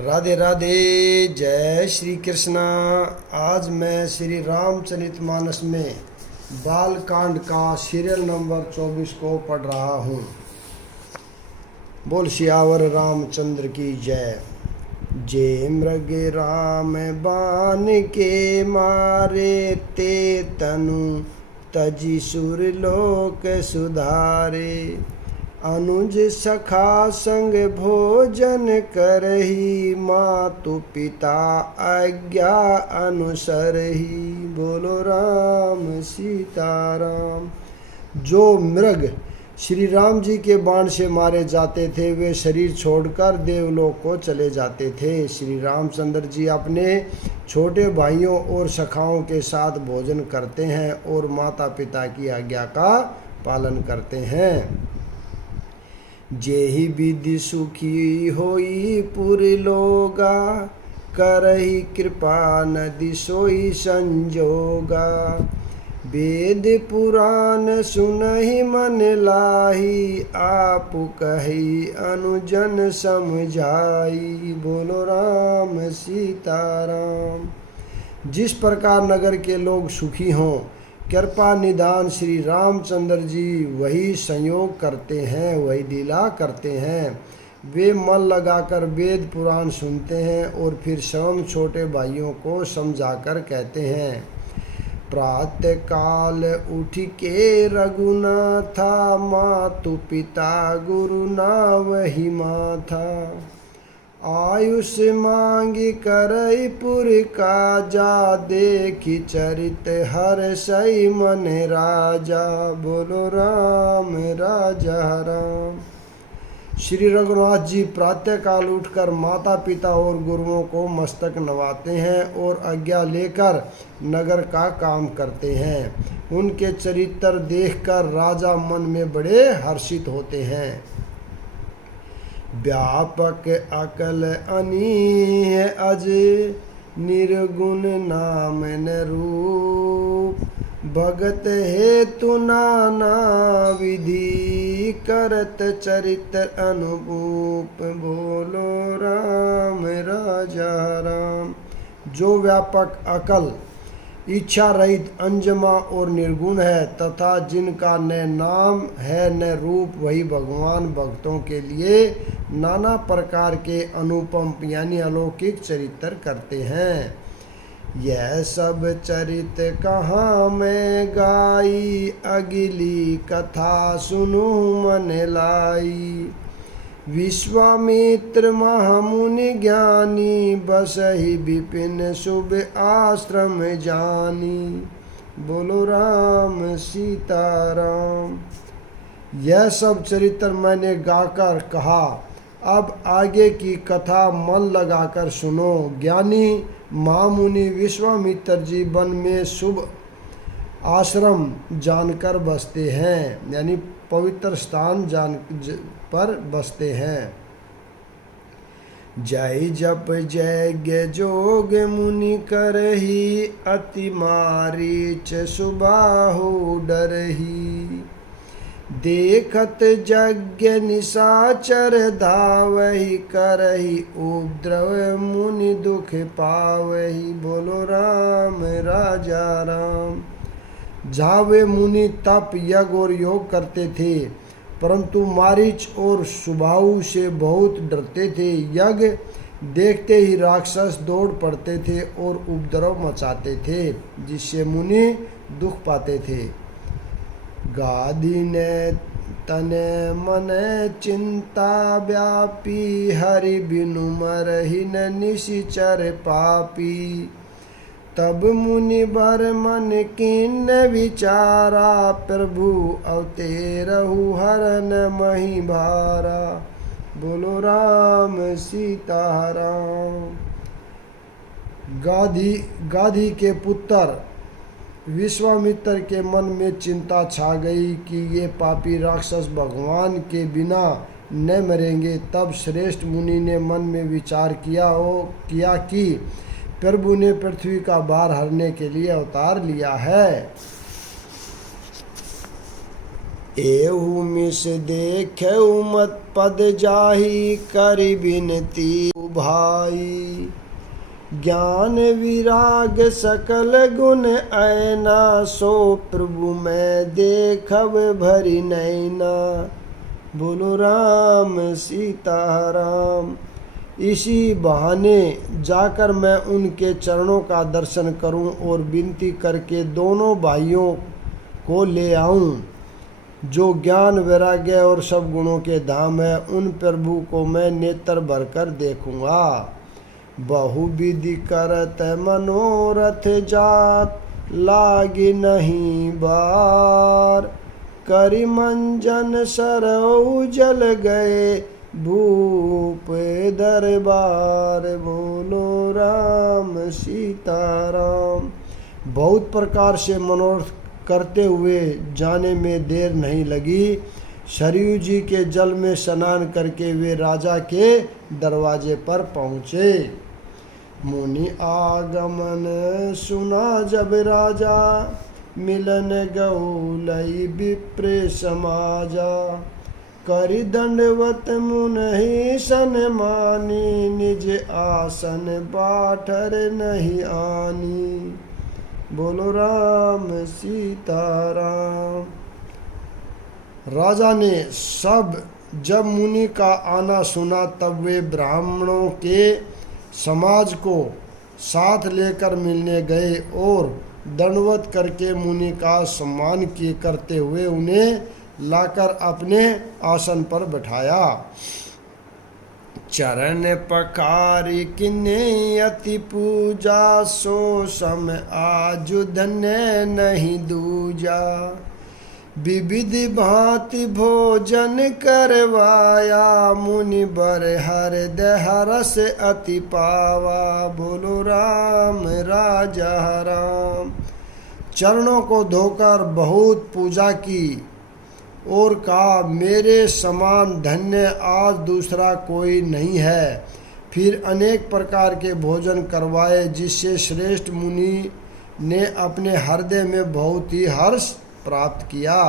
राधे राधे। जय श्री कृष्णा। आज मैं श्री रामचरितमानस में बालकांड का सीरियल नंबर 24 को पढ़ रहा हूँ। बोल सियावर रामचंद्र की जय। जे मृग राम बान के मारे ते तनु तजी सुर लोक सुधारे। अनुज सखा संग भोजन करही मातु पिता आज्ञा अनुसरही। बोलो राम सीताराम। जो मृग श्री राम जी के बाण से मारे जाते थे वे शरीर छोड़कर देवलोक को चले जाते थे। श्री रामचंद्र जी अपने छोटे भाइयों और सखाओं के साथ भोजन करते हैं और माता पिता की आज्ञा का पालन करते हैं। जेहि विधि सुखी होई पुर लोगा करहि कृपा नदि सोई संजोगा। वेद पुराण सुनहि मन लाही आपु कही अनुजन समझाई। बोलो राम सीताराम। जिस प्रकार नगर के लोग सुखी हों कृपा निदान श्री रामचंद्र जी वही संयोग करते हैं, वही लीला करते हैं। वे मन लगाकर वेद पुराण सुनते हैं और फिर स्वयं छोटे भाइयों को समझाकर कहते हैं। प्रातः काल उठ के रघुनाथा मातु पिता गुरु नावहि माथा। आयुष मांगी करई पुर काजा देखी चरित हर सई मन राजा। बोलो राम राजा राम। श्री रघुनाथ जी प्रातःकाल उठकर माता पिता और गुरुओं को मस्तक नवाते हैं और आज्ञा लेकर नगर का काम करते हैं। उनके चरित्र देखकर राजा मन में बड़े हर्षित होते हैं। व्यापक अकल अनीह अज निर्गुण नाम न रूप। भगत हेतु नाना विधि करत चरित्र अनुभूप। बोलो राम राजा राम। जो व्यापक अकल इच्छा रहित अंजमा और निर्गुण है तथा जिनका न नाम है न रूप वही भगवान भक्तों के लिए नाना प्रकार के अनुपम यानी अलौकिक चरित्र करते हैं। यह सब चरित्र कहाँ मैं गाई अगली कथा सुनु मन लाई। विश्वामित्र महामुनि ज्ञानी बसहि विपिन शुभ आश्रम जानी। बोलो राम सीताराम। यह सब चरित्र मैंने गाकर कहा, अब आगे की कथा मन लगाकर सुनो। ज्ञानी महामुनि विश्वामित्र जी वन में शुभ आश्रम जानकर बसते हैं यानी पवित्र स्थान पर बसते हैं। जय जप जय जोग मुनि करही अति मारीच सुबाहु डरही। देखत यज्ञ निशाचर धावहि करहि उपद्रव मुनि दुख पावहि। बोलो राम राजा राम। जहाँ वे मुनि तप यज्ञ और योग करते थे परंतु मारीच और सुबाहु से बहुत डरते थे। यज्ञ देखते ही राक्षस दौड़ पड़ते थे और उपद्रव मचाते थे जिससे मुनि दुख पाते थे। गादी ने तने मन चिंता व्यापी हरि बिनु मरहि न निशिचर पापी। तब मुनि बर मन कीन विचारा प्रभु अवतेरहु हरन मही भारा। बोलो राम सीताराम। गाधी के पुत्र विश्वामित्र के मन में चिंता छा गई कि ये पापी राक्षस भगवान के बिना न मरेंगे। तब श्रेष्ठ मुनि ने मन में विचार किया कि प्रभु ने पृथ्वी का भार हरने के लिए अवतार लिया है। एहू मिस देखे मत पद जाही करि बिनती भाई। ज्ञान विराग सकल गुण ऐना सो प्रभु मैं देखब भरी नैना। बोलो राम सीताराम। इसी बहाने जाकर मैं उनके चरणों का दर्शन करूं और विनती करके दोनों भाइयों को ले आऊं जो ज्ञान वैराग्य और सब गुणों के धाम है। उन प्रभु को मैं नेत्र भरकर देखूंगा। बहुविधि करत मनोरथ जात लागी नहीं बार। करि मंजन सरऊ जल गए भूप दरबार। बोलो राम सीताराम। बहुत प्रकार से मनोरथ करते हुए जाने में देर नहीं लगी। सरयू जी के जल में स्नान करके वे राजा के दरवाजे पर पहुँचे। मुनि आगमन सुना जब राजा मिलन गऊ लई विप्र समाजा। करि दंडवत मुनहि सन मानी निज आसन बाठर नहीं आनी। बोलो राम सीताराम। राजा ने सब जब मुनि का आना सुना तब वे ब्राह्मणों के समाज को साथ लेकर मिलने गए और दंडवत करके मुनि का सम्मान किए करते हुए उन्हें लाकर अपने आसन पर बैठाया। चरण पखारी किन्ने अति पूजा सो सम आजु धन्य नहीं दूजा। विविध भांति भोजन करवाया मुनि बर हृदय हरस अति पावा। बोलो राम राजा राम। चरणों को धोकर बहुत पूजा की और कहा मेरे समान धन्य आज दूसरा कोई नहीं है। फिर अनेक प्रकार के भोजन करवाए जिससे श्रेष्ठ मुनि ने अपने हृदय में बहुत ही हर्ष प्राप्त किया।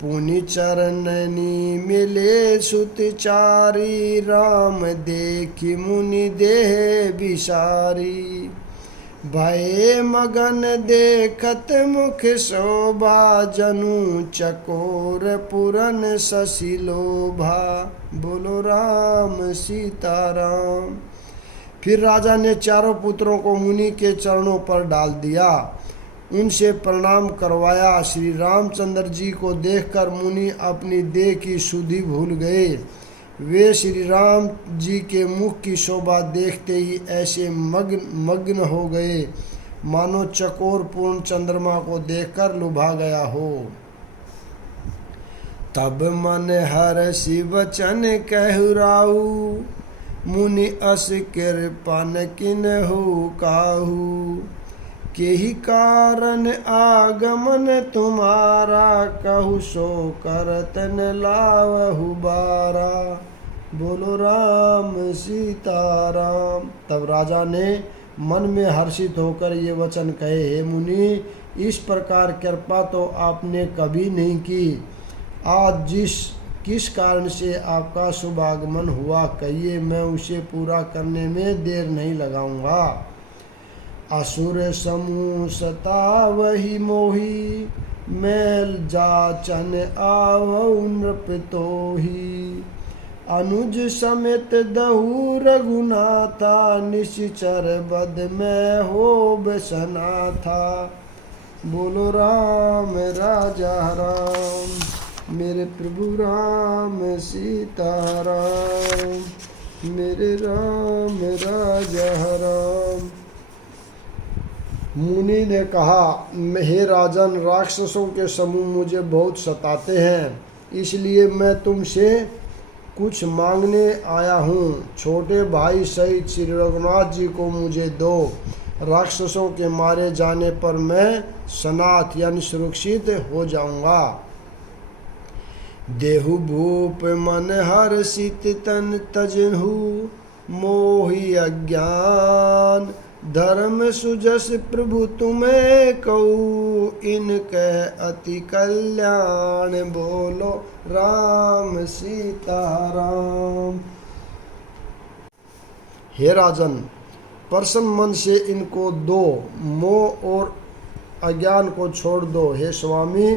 पुनि चरणनी मिले सुतचारी राम देखी मुनि देह विसारी। भय मगन देखत मुख शोभा जनु चकोर पुरन शशि लोभा। बोलो राम सीताराम। फिर राजा ने चारों पुत्रों को मुनि के चरणों पर डाल दिया, उनसे प्रणाम करवाया। श्री रामचंद्र जी को देखकर मुनि अपनी देह की शुद्धि भूल गए। वे श्री राम जी के मुख की शोभा देखते ही ऐसे मग्न हो गए मानो चकोर पूर्ण चंद्रमा को देखकर लुभा गया हो। तब मन हर्षि वचन कहु मुनि अस कृपन किन्हु काहू। केहि कारण आगमन तुम्हारा कहु सो करतन लावहु बारा। बोलो राम सीताराम। तब राजा ने मन में हर्षित होकर ये वचन कहे, हे मुनि, इस प्रकार कृपा तो आपने कभी नहीं की। आज किस कारण से आपका शुभ आगमन हुआ कहिए, मैं उसे पूरा करने में देर नहीं लगाऊंगा। असुर समूह सता वही मोही मैल जाचन आवहु नृप तोही। अनुज समेत दहु रघुनाथा निश्चर बद में हो बसना था। बोलो राम राजा राम। मेरे प्रभु राम सीताराम। मेरे राम राजा राम। मुनि ने कहा, हे राजन, राक्षसों के समूह मुझे बहुत सताते हैं, इसलिए मैं तुमसे कुछ मांगने आया हूँ। छोटे भाई सहित श्री रघुनाथ जी को मुझे दो। राक्षसों के मारे जाने पर मैं सनाथ यानी सुरक्षित हो जाऊंगा। देहु भूप मन हर्षित तन तजहु मोहि अज्ञान। धर्म सुजस प्रभु तुम्हें कहूँ, इनके अति कल्याण बोलो राम सीता राम। हे राजन, प्रसन्न मन से इनको दो, मोह और अज्ञान को छोड़ दो। हे स्वामी,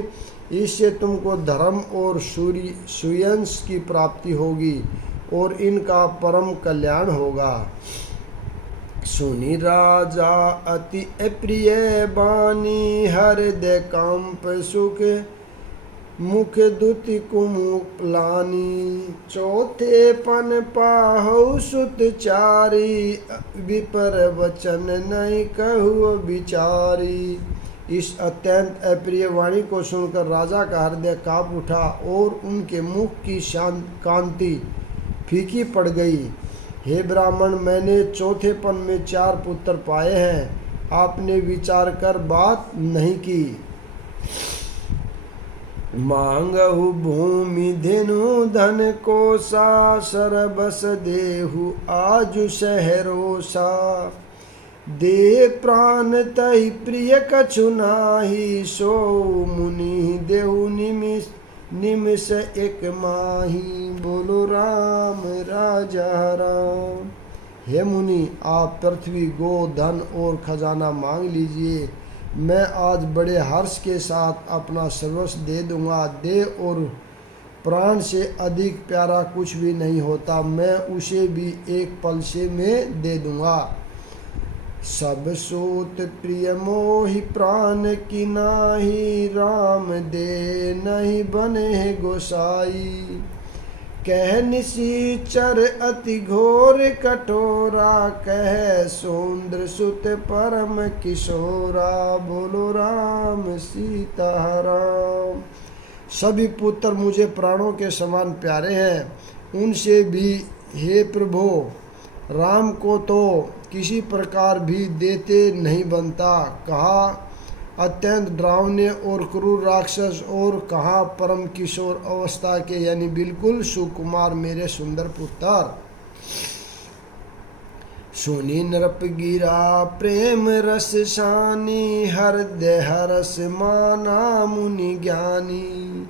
इससे तुमको धर्म और सुयंश की प्राप्ति होगी और इनका परम कल्याण होगा। सुनी राजा अति प्रिय बानी, हृदय कंप सुख मुख दुति कुमुलानी। चौथे पन पाहु सुत चारी, विपर वचन नहीं कहु विचारी। इस अत्यंत अप्रिय वाणी को सुनकर राजा का हृदय कांप उठा और उनके मुख की कांति फीकी पड़ गई। हे ब्राह्मण, मैंने चौथेपन में 4 पुत्र पाए हैं, आपने विचार कर बात नहीं की। मांगहु भूमि धेनु धन कोसा, सरबस देहु आजु सहरोसा। दे प्राण तहि प्रिय कछु नाही, सो मुनि देहु निमिष एक माही। बोलो राम राजा राम। हे मुनि, आप पृथ्वी गो धन और खजाना मांग लीजिए, मैं आज बड़े हर्ष के साथ अपना सर्वस्व दे दूंगा। देह और प्राण से अधिक प्यारा कुछ भी नहीं होता, मैं उसे भी एक पल से मैं दे दूंगा। सब सूत प्रिय मोहि प्राण की नाही, राम दे नहीं बने गोसाई। कह निशिचर अति घोर कठोरा, कह सुंदर सुत परम किशोरा। बोलो राम सीता राम। सभी पुत्र मुझे प्राणों के समान प्यारे हैं, उनसे भी हे प्रभु राम को तो किसी प्रकार भी देते नहीं बनता। कहा अत्यंत डरावने और क्रूर राक्षस, और कहा परम किशोर अवस्था के यानी बिल्कुल सुकुमार मेरे सुंदर पुत्र। सुनी नृप गिरा प्रेम रस शानी, हृदय हरस माना मुनि ज्ञानी।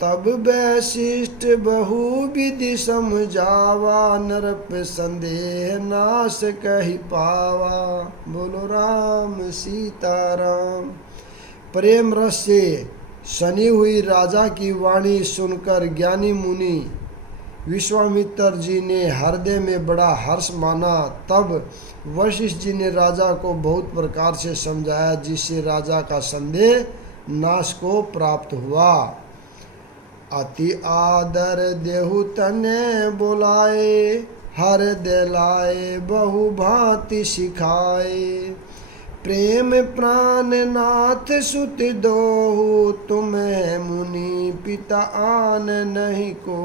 तब वैशिष्ट बहु विधि समझावा, नृप संदेह नाश कहि पावा। बोलो राम सीता राम। प्रेम रस से सनी हुई राजा की वाणी सुनकर ज्ञानी मुनि विश्वामित्र जी ने हृदय में बड़ा हर्ष माना। तब वशिष्ठ जी ने राजा को बहुत प्रकार से समझाया, जिससे राजा का संदेह नाश को प्राप्त हुआ। अति आदर देहु तने बोलाए, हृदय लाए बहु भांति सिखाए। प्रेम प्राण नाथ सुत दोहु, तुम्हें मुनि पिता आन नहीं को।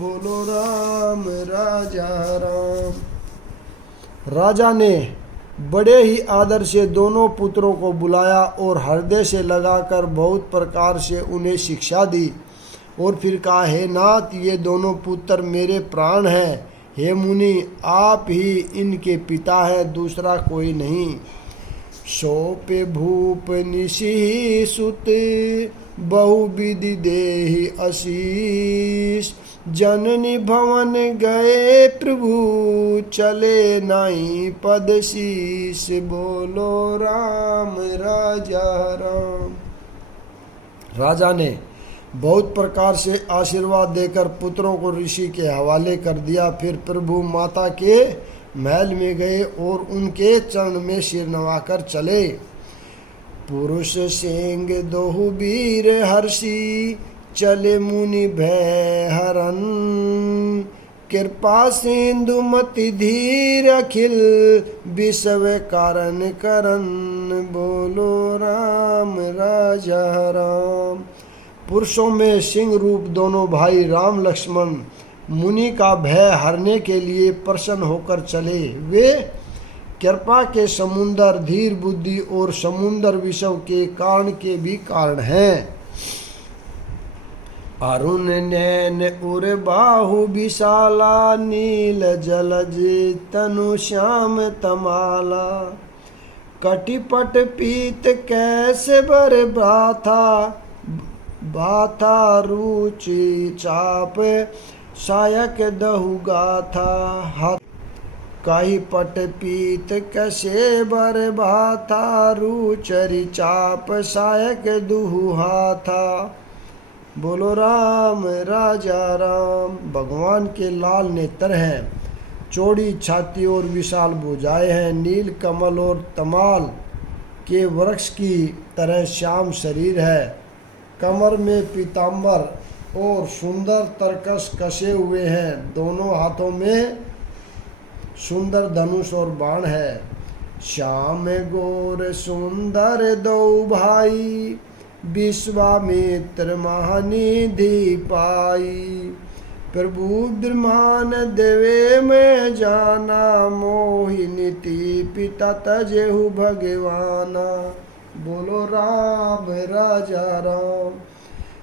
बोलो राम राजा राम। राजा ने बड़े ही आदर से दोनों पुत्रों को बुलाया और हृदय से लगाकर बहुत प्रकार से उन्हें शिक्षा दी, और फिर कहा, हे नाथ, ये दोनों पुत्र मेरे प्राण हैं। हे मुनि, आप ही इनके पिता हैं, दूसरा कोई नहीं। सौंपे भूप निशि सुत, बहुविधि देहि आशीष। जननी भवन गए प्रभु, चले नाई पद शीस। बोलो राम राजा राम। राजा ने बहुत प्रकार से आशीर्वाद देकर पुत्रों को ऋषि के हवाले कर दिया। फिर प्रभु माता के महल में गए और उनके चरण में सिर नवाकर चले। पुरुष सिंह दोहु वीर हर्षि, चले मुनि भय हरन। कृपा सिंधु मति धीर अखिल, विषव कारण करन। बोलो राम राजा राम। पुरुषों में सिंह रूप दोनों भाई राम लक्ष्मण मुनि का भय हरने के लिए प्रसन्न होकर चले। वे कृपा के समुंदर, धीर बुद्धि और समुंदर विषव के कारण के भी कारण हैं। अरुण नैन उर बाहु विशाला, नील जलज तनु श्याम तमाला। कटिपट पीत कैसे बर बाथा, बाथा रुचि चाप सायक दहु गाथा। काही पट पीत कैसे बर बाथा, रुचरि चाप सायक दुहु हाथा। बोलो राम राजा राम। भगवान के लाल नेत्र हैं, चौड़ी छाती और विशाल भुजाएं हैं, नील कमल और तमाल के वृक्ष की तरह श्याम शरीर है। कमर में पीताम्बर और सुंदर तरकस कसे हुए हैं, दोनों हाथों में सुंदर धनुष और बाण है। श्याम गोर सुंदर दो भाई, विश्वामित्र महानिधि पाई। प्रभु ब्रह्मांड देवे में जाना, मोहि नीति पिता तजेहु भगवाना। बोलो राम राजा राम।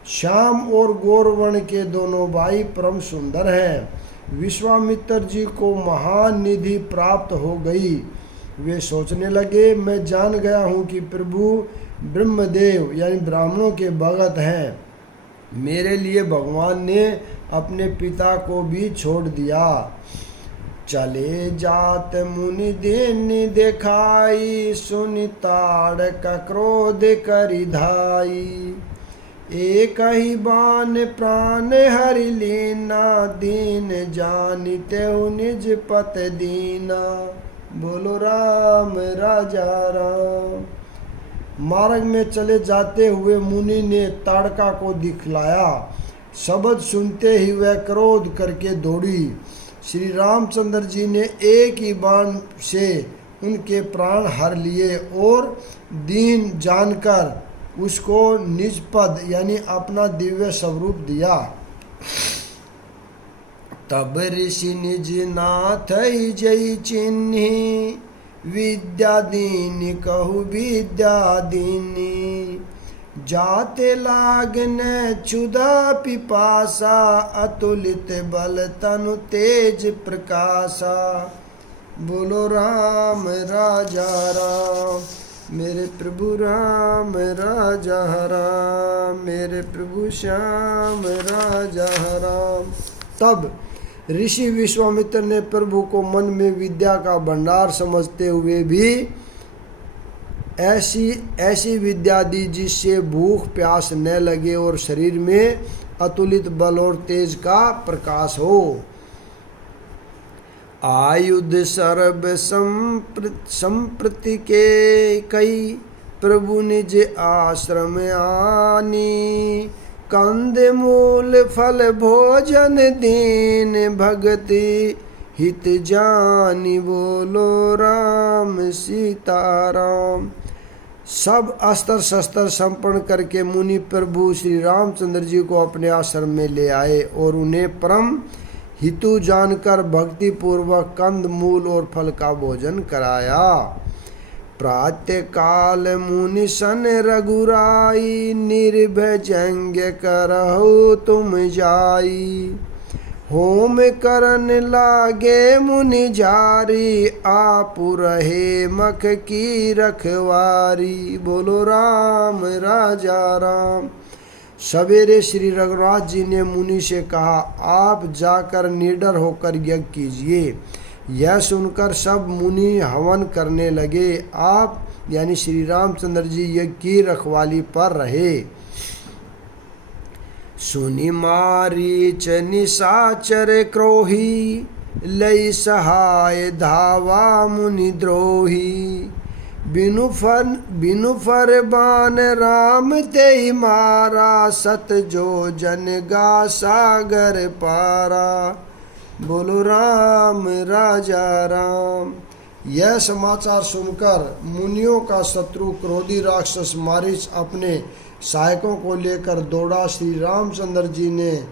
श्याम और गौरवर्ण के दोनों भाई परम सुंदर हैं। विश्वामित्र जी को महान निधि प्राप्त हो गई। वे सोचने लगे, मैं जान गया हूँ कि प्रभु ब्रह्मदेव यानी ब्राह्मणों के भगत हैं। मेरे लिए भगवान ने अपने पिता को भी छोड़ दिया। चले जात मुनि दिन देखाई, सुनि ताड़क क्रोध करि धाई। एक ही बान प्राण हरि लीना, दीन जानिते हु निज पत दीना। बोलो राम राजा राम। मार्ग में चले जाते हुए मुनि ने ताड़का को दिखलाया। शब्द सुनते ही वह क्रोध करके दौड़ी। श्री रामचंद्र जी ने एक ही बाण से उनके प्राण हर लिए और दीन जानकर उसको निज पद यानी अपना दिव्य स्वरूप दिया। तब ऋषि निज नाथ जय चिन्ही, विद्या दीनी कहु विद्या दीनी। जाते लागने क्षुधा पिपासा, अतुलित बल तनु तेज प्रकाशा। बोलो राम राजा राम। मेरे प्रभु राम राजा राम, मेरे प्रभु श्याम राजा राम। तब ऋषि विश्वामित्र ने प्रभु को मन में विद्या का भंडार समझते हुए भी ऐसी विद्या दी जिससे भूख प्यास न लगे और शरीर में अतुलित बल और तेज का प्रकाश हो। आयुध सर्व संप्रति के कई, प्रभु निज आश्रम आनी। कंद मूल फल भोजन दीन, भगति हित जानी। बोलो राम सीताराम। सब अस्त्र शस्त्र संपन्न करके मुनि प्रभु श्री रामचंद्र जी को अपने आश्रम में ले आए और उन्हें परम हितु जानकर भक्ति पूर्वक कंद मूल और फल का भोजन कराया। प्रातः काल मुनि सन रघुराई, निर्भय जंग करहु तुम जाई। होम करन लागे मुनि जारी, आप रहे मख की रखवारी। बोलो राम राजा राम। सवेरे श्री रघुनाथ जी ने मुनि से कहा, आप जाकर निडर होकर यज्ञ कीजिए। यह सुनकर सब मुनि हवन करने लगे। आप यानी श्री रामचंद्र जी यज्ञ की रखवाली पर रहे। सुनि मारीच निशाचर क्रोही, लई सहाय धावा मुनि द्रोही। बिनु फर बान राम ते मारा, सत जो जन गा सागर पारा। बोलो राम राजा राम। यह समाचार सुनकर मुनियों का शत्रु क्रोधी राक्षस मारीच अपने सहायकों को लेकर दौड़ा। श्री रामचंद्र जी ने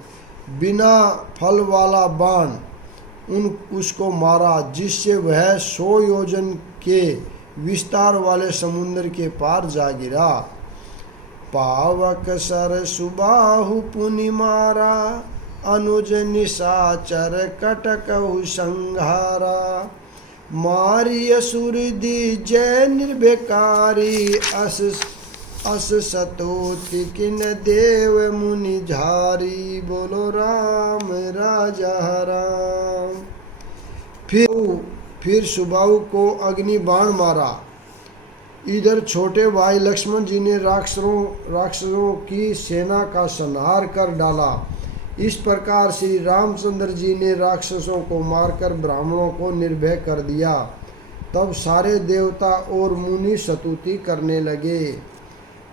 बिना फल वाला बाण उसको मारा, जिससे वह 100 योजन के विस्तार वाले समुद्र के पार जा गिरा। पावक सर सुबाहु पुनि मारा, अनुज निशाचर कटकहु संहारा। मारी असुर दी जय निर्भकारी, अस सतोति किन देव मुनि झारी। बोलो राम राजा राम। फिर सुबाहु को अग्नि बाण मारा। इधर छोटे भाई लक्ष्मण जी ने राक्षसों की सेना का संहार कर डाला। इस प्रकार श्री रामचंद्र जी ने राक्षसों को मारकर ब्राह्मणों को निर्भय कर दिया। तब सारे देवता और मुनि स्तुति करने लगे।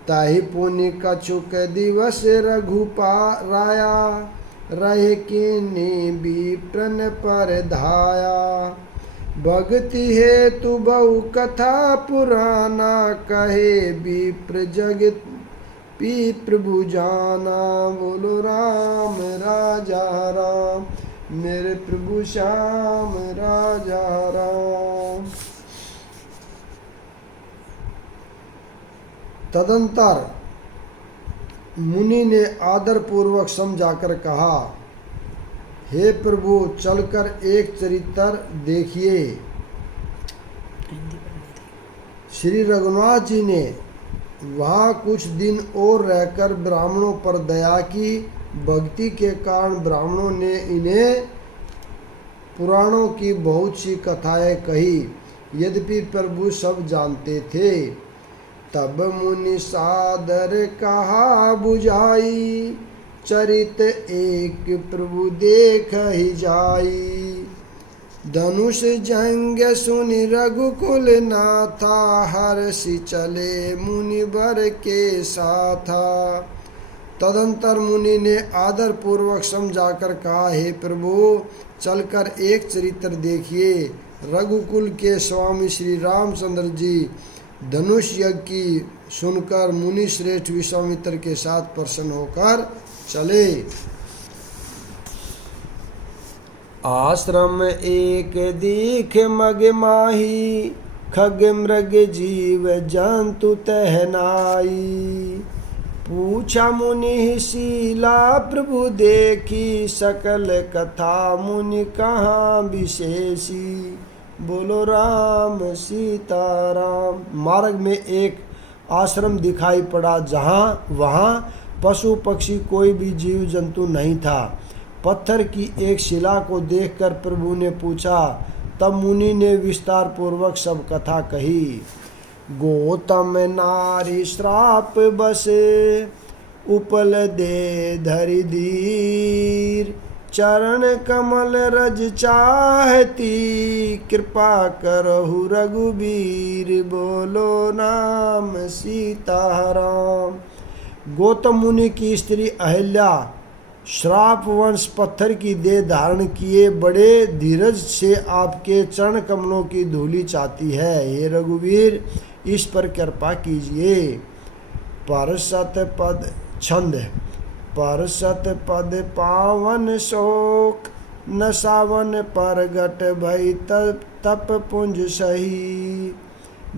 ताहि पुनि कछुक दिवस रघुपाराया, रहे किन्हीं विप्रन पर धाया। भक्ति हेतु बहु कथा पुराना, कहे विप्र जगत पी प्रभु जाना। बोलो राम राजा राम, मेरे प्रभु श्याम राजा राम। तदंतर मुनि ने आदर पूर्वक समझाकर कहा, हे प्रभु चलकर एक चरित्र देखिए। श्री रघुनाथ जी ने वहाँ कुछ दिन और रहकर ब्राह्मणों पर दया की। भक्ति के कारण ब्राह्मणों ने इन्हें पुराणों की बहुत सी कथाएं कही, यद्यपि प्रभु सब जानते थे। तब मुनि सादर कहा बुझाई, चरित एक प्रभु देख ही जाई। धनुष जंग सुनि रघुकुल नाथा, हर्षि चले मुनि बर के साथा। तदंतर मुनि ने आदर पूर्वक समझाकर कहा, हे प्रभु चलकर एक चरित्र देखिए। रघुकुल के स्वामी श्री रामचंद्र जी धनुष यज्ञ की सुनकर मुनि श्रेष्ठ विश्वामित्र के साथ प्रसन्न होकर चले। आश्रम एक दीख मग माही, खग मृग जीव जंतु तहनाई। पूछा मुनि शीला प्रभु देखी, सकल कथा मुनि कहाँ विशेषी। बोलो राम सीताराम। मार्ग में एक आश्रम दिखाई पड़ा, वहाँ पशु पक्षी कोई भी जीव जंतु नहीं था। पत्थर की एक शिला को देखकर प्रभु ने पूछा। तब मुनि ने विस्तार पूर्वक सब कथा कही। गौतम नारी श्राप बसे, उपल दे धरि धीर। चरण कमल रज चाहती, कृपा करहु रघुबीर। बोलो नाम सीताराम। गौतम मुनि की स्त्री अहिल्या श्राप वंश पत्थर की देह धारण किए बड़े धीरज से आपके चरण कमलों की धूलि चाहती है। हे रघुवीर इस पर कृपा कीजिए। परसत पद छंद। परसत पद पावन शोक, न सावन परगट भई तप पुंज सही।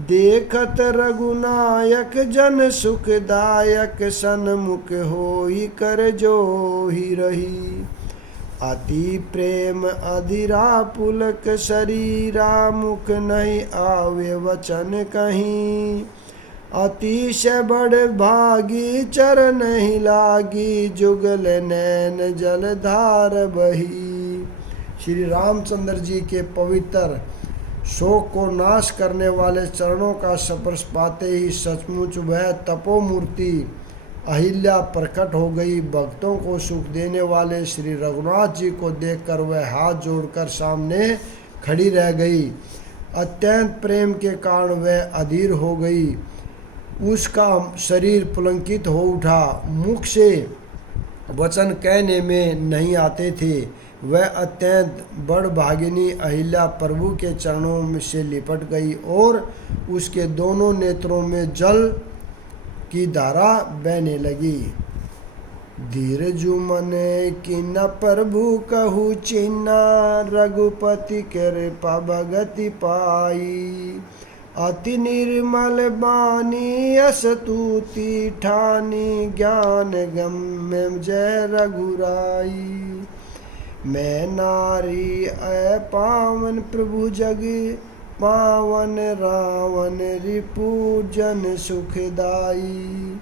देखत रघुनायक जन सुखदायक, सन्मुख होई कर जो ही रही। अति प्रेम अधिरा पुलक शरीरा, मुख नहीं आवे वचन कहीं। अतिशय बड़ भागी चरण ही लागी, जुगल नैन जलधार बही। श्री रामचंद्र जी के पवित्र शोक को नाश करने वाले चरणों का स्पर्श पाते ही सचमुच वह तपोमूर्ति अहिल्या प्रकट हो गई। भक्तों को सुख देने वाले श्री रघुनाथ जी को देखकर वह हाथ जोड़कर सामने खड़ी रह गई। अत्यंत प्रेम के कारण वह अधीर हो गई। उसका शरीर पुलंकित हो उठा। मुख से वचन कहने में नहीं आते थे। वह अत्यंत बड़ भागिनी अहिल्या प्रभु के चरणों में से लिपट गई और उसके दोनों नेत्रों में जल की धारा बहने लगी। धीरजु मन की न प्रभु कहु चिन्ना, रघुपति कृपा भगति पाई। अति निर्मल बानी असतुति ठानी ज्ञान गम्य जय रघुराई। मैं नारी पावन प्रभु जग पावन रावण रिपु जन सुखदाई।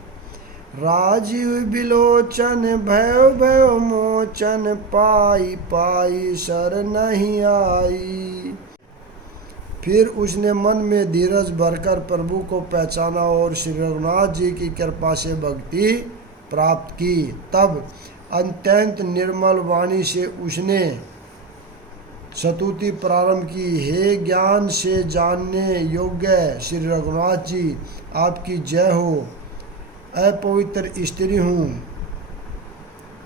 राजीव बिलोचन भय भय मोचन पाई पाई शर नहीं आई। फिर उसने मन में धीरज भरकर प्रभु को पहचाना और श्री रघुनाथ जी की कृपा से भक्ति प्राप्त की। तब अत्यंत निर्मल वाणी से उसने स्तुति प्रारंभ की। हे ज्ञान से जानने योग्य श्री रघुनाथ जी, आपकी जय हो। अपवित्र स्त्री हूँ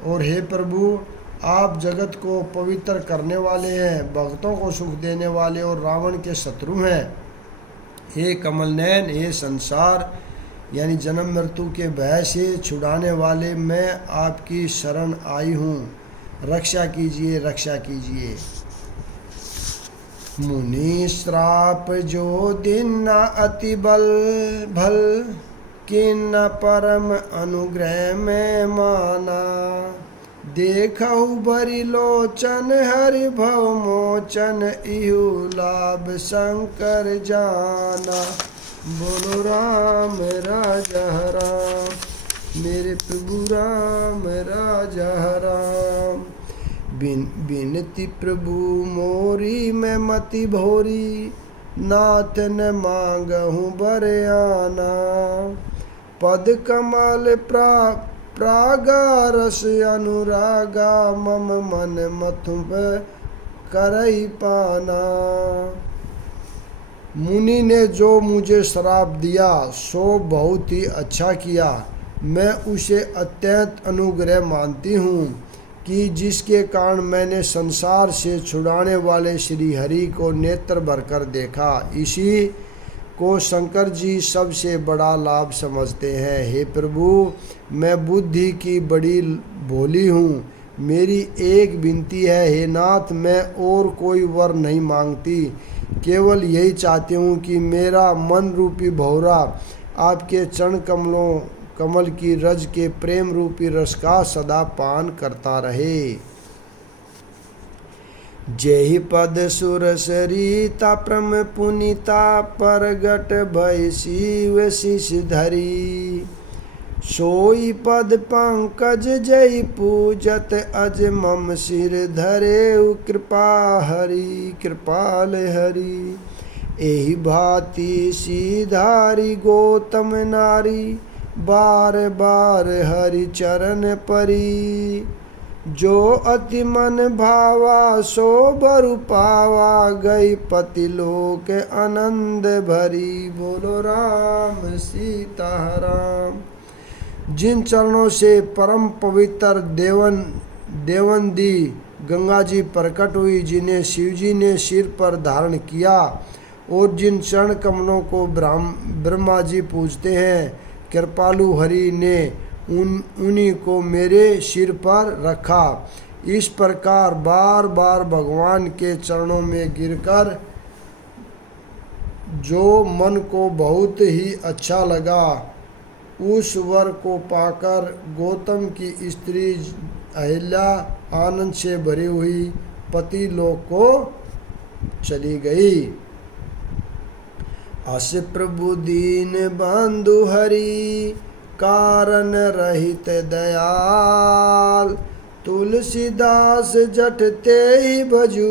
और हे प्रभु, आप जगत को पवित्र करने वाले हैं, भक्तों को सुख देने वाले और रावण के शत्रु हैं। हे कमल नयन, हे संसार यानी जन्म मृत्यु के भय से छुड़ाने वाले, मैं आपकी शरण आई हूँ। रक्षा कीजिए, रक्षा कीजिए। मुनि श्राप जो दिन अति बल भल, किन परम अनुग्रह में माना। देखहु बरि लोचन हरि भव मोचन, इहु लाभ शंकर जाना। बोलो राम राजा राम, मेरे प्रभु राम राजा राम। बिनती प्रभु मोरी मैं मति भोरी, नाथ न मांगहूँ बरयाना। पद कमल प्रागा रस अनुरागा, मम मन मथुब करई पाना। मुनि ने जो मुझे श्राप दिया सो बहुत ही अच्छा किया। मैं उसे अत्यंत अनुग्रह मानती हूँ कि जिसके कारण मैंने संसार से छुड़ाने वाले श्री हरि को नेत्र भरकर देखा। इसी को शंकर जी सबसे बड़ा लाभ समझते हैं। हे प्रभु, मैं बुद्धि की बड़ी भोली हूँ। मेरी एक विनती है, हे नाथ, मैं और कोई वर नहीं मांगती, केवल यही चाहती हूँ कि मेरा मन रूपी भौरा आपके चरण कमल की रज के प्रेम रूपी रस का सदा पान करता रहे। जेहि पद सुर सरिता प्रम पुनिता, परगट भय शिव शिष धरी। सोई पद पंकज जय पूजत, अज मम सिर धरे कृपा हरि कृपाल हरि। एहि भांति सीधारी गौतम नारी, बार बार हरि चरण परी। जो अति मन भावा सो बरु पावा, गई पति लोक आनंद भरी। बोलो राम सीता राम। जिन चरणों से परम पवित्र देवनदी गंगा जी प्रकट हुई, जिन्हें शिवजी ने सिर पर धारण किया, और जिन चरण कमलों को ब्रह्मा जी पूजते हैं, कृपालु हरि ने उन्हीं को मेरे सिर पर रखा। इस प्रकार बार बार भगवान के चरणों में गिरकर जो मन को बहुत ही अच्छा लगा, उस वर को पाकर गौतम की स्त्री अहिल्या आनंद से भरी हुई पति लोक को चली गई। अस प्रभु दीन बंधु हरि, कारण रहित दयाल। तुलसीदास जटते ही भजू,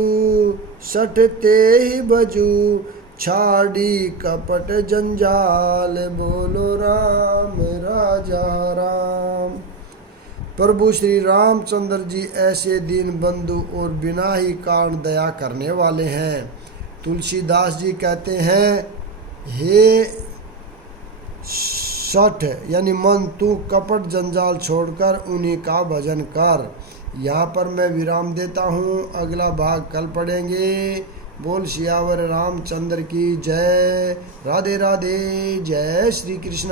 सटते ही भजू, छाड़ी कपट जंजाल। बोलो राम राजा राम। प्रभु श्री रामचंद्र जी ऐसे दीन बंधु और बिना ही कारण दया करने वाले हैं। तुलसीदास जी कहते हैं, हे सठ यानी मन, तू कपट जंजाल छोड़कर उन्हीं का भजन कर। यहाँ पर मैं विराम देता हूँ, अगला भाग कल पढ़ेंगे। बोल सियावर रामचंद्र की जय। राधे राधे। जय श्री कृष्ण।